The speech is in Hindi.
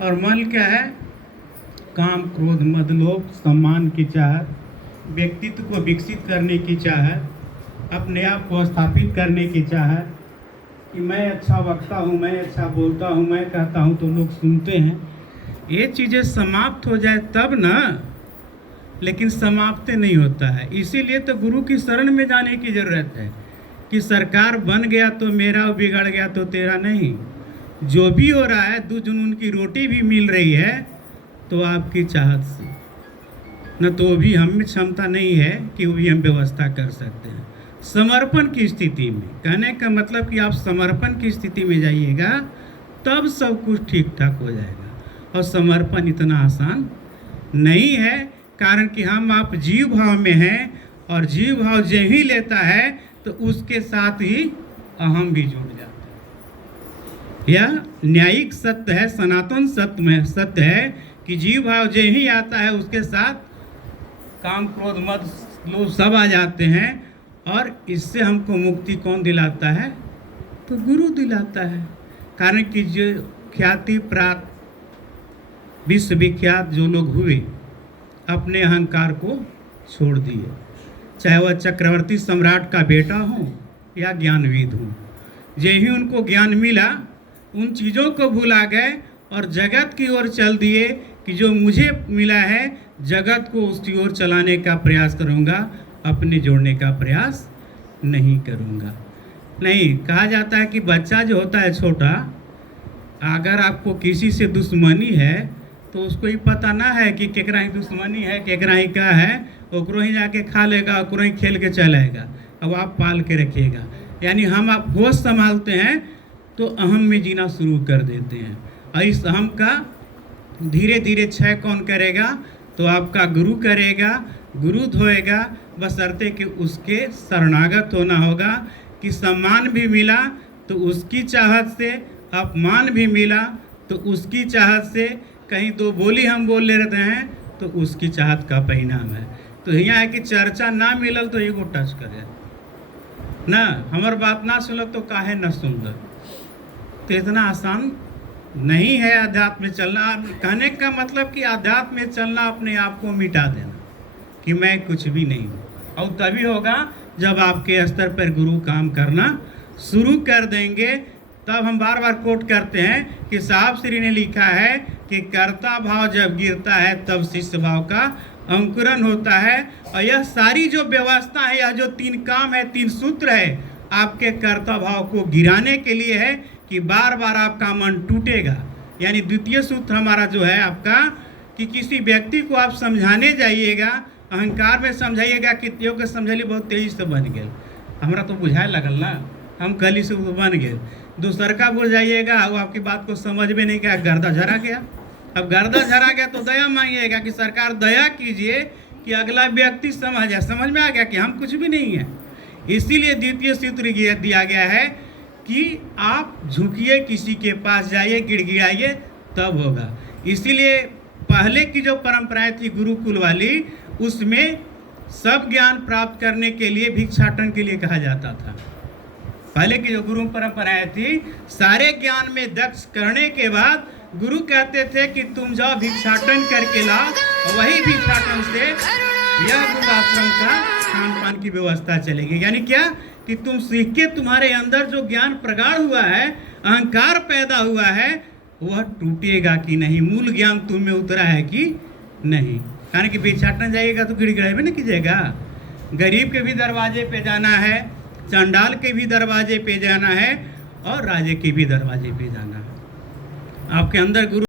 और मल क्या है? काम, क्रोध, मद, लोभ, सम्मान की चाहत, व्यक्तित्व को विकसित करने की चाहत, अपने आप को स्थापित करने की चाहत कि मैं अच्छा वक्ता हूँ, मैं अच्छा बोलता हूँ, मैं कहता हूँ तो लोग सुनते हैं। ये चीज़ें समाप्त हो जाए तब ना, लेकिन समाप्त नहीं होता है। इसीलिए तो गुरु की शरण में जाने की ज़रूरत है कि सरकार बन गया तो मेरा, बिगड़ गया तो तेरा नहीं। जो भी हो रहा है, दो जुनून की रोटी भी मिल रही है तो आपकी चाहत से, न तो भी हम में क्षमता नहीं है कि वो भी हम व्यवस्था कर सकते हैं। समर्पण की स्थिति में, कहने का मतलब कि आप समर्पण की स्थिति में जाइएगा तब सब कुछ ठीक ठाक हो जाएगा। और समर्पण इतना आसान नहीं है, कारण कि हम आप जीव भाव में हैं, और जीव भाव जो ही लेता है तो उसके साथ ही अहम भी जुड़ जाता है। यह न्यायिक सत्य है, सनातन सत्य में सत्य है कि जीव भाव जो ही आता है उसके साथ काम, क्रोध, मद, लोभ सब आ जाते हैं। और इससे हमको मुक्ति कौन दिलाता है? तो गुरु दिलाता है। कारण कि जो ख्याति प्राप्त, विश्वविख्यात जो लोग हुए, अपने अहंकार को छोड़ दिए, चाहे वह चक्रवर्ती सम्राट का बेटा हो या ज्ञानविद हो। जे ही उनको ज्ञान मिला, उन चीज़ों को भुला गए और जगत की ओर चल दिए कि जो मुझे मिला है जगत को उसकी ओर चलाने का प्रयास करूँगा, अपने जोड़ने का प्रयास नहीं करूँगा। नहीं, कहा जाता है कि बच्चा जो होता है छोटा, अगर आपको किसी से दुश्मनी है तो उसको ही पता ना है कि केकरा ही दुश्मनी है, केकरा ही का है, ओकरो ही जाके खा लेगा, ओकरो ही खेल के चलेगा। अब आप पाल के रखिएगा। यानी हम आप होश संभालते हैं तो अहम में जीना शुरू कर देते हैं, और इस अहम का धीरे धीरे क्षय कौन करेगा? तो आपका गुरु करेगा। गुरु धोएगा, बशर्ते कि उसके शरणागत होना होगा कि सम्मान भी मिला तो उसकी चाहत से, अपमान भी मिला तो उसकी चाहत से, कहीं दो बोली हम बोल ले रहते हैं तो उसकी चाहत का परिणाम है। तो यहाँ है कि चर्चा ना मिलल तो एगो टच करे ना, हमार बात ना सुनल तो काहे न सुनल। तो इतना आसान नहीं है अध्यात्म में चलना। कहने का मतलब कि अध्यात्म में चलना अपने आप को मिटा देना कि मैं कुछ भी नहीं हूँ। और तभी होगा जब आपके स्तर पर गुरु काम करना शुरू कर देंगे। तब हम बार बार कोट करते हैं कि साहब श्री ने लिखा है कि कर्ता भाव जब गिरता है तब शिष्य भाव का अंकुरण होता है। और यह सारी जो व्यवस्था है, यह जो 3 काम है, 3 सूत्र है, आपके कर्ता भाव को गिराने के लिए है कि बार बार आपका मन टूटेगा। यानी द्वितीय सूत्र हमारा जो है आपका, कि किसी व्यक्ति को आप समझाने जाइएगा, अहंकार में समझाइएगा कि त्यो के समझली बहुत तेजी से बन गए, हमरा तो बुझाए लगल ना, हम कली से बन गए। दूसर का बोल जाइएगा, वो आपकी बात को समझ में नहीं किया, गर्दा झरा गया। अब गर्दा झरा गया तो दया मांगिएगा कि सरकार दया कीजिए कि अगला व्यक्ति समझ जाए। समझ में आ गया कि हम कुछ भी नहीं है। इसीलिए द्वितीय सूत्र दिया गया है कि आप झुकिए, किसी के पास जाइए, गिड़गिड़ाइए, तब होगा। इसीलिए पहले की जो परंपराएं थी गुरुकुल वाली, उसमें सब ज्ञान प्राप्त करने के लिए भिक्षाटन के लिए कहा जाता था। पहले की जो गुरु परंपराएं थी, सारे ज्ञान में दक्ष करने के बाद गुरु कहते थे कि तुम जाओ भिक्षाटन करके लाओ, और वही भिक्षाटन से यह गुरुआश्रम का खान पान की व्यवस्था चलेगी। यानी क्या कि तुम सीख के तुम्हारे अंदर जो ज्ञान प्रगाढ़ हुआ है, अहंकार पैदा हुआ है, वह टूटेगा कि नहीं, मूल ज्ञान तुम में उतरा है कि नहीं। कारण कि भिक्षाटन जाइएगा तो गिड़गिड़ाई नहीं कीजिएगा। गरीब के भी दरवाजे पे जाना है, चंडाल के भी दरवाजे पे जाना है, और राजे के भी दरवाजे पे जाना है। आपके अंदर गुरु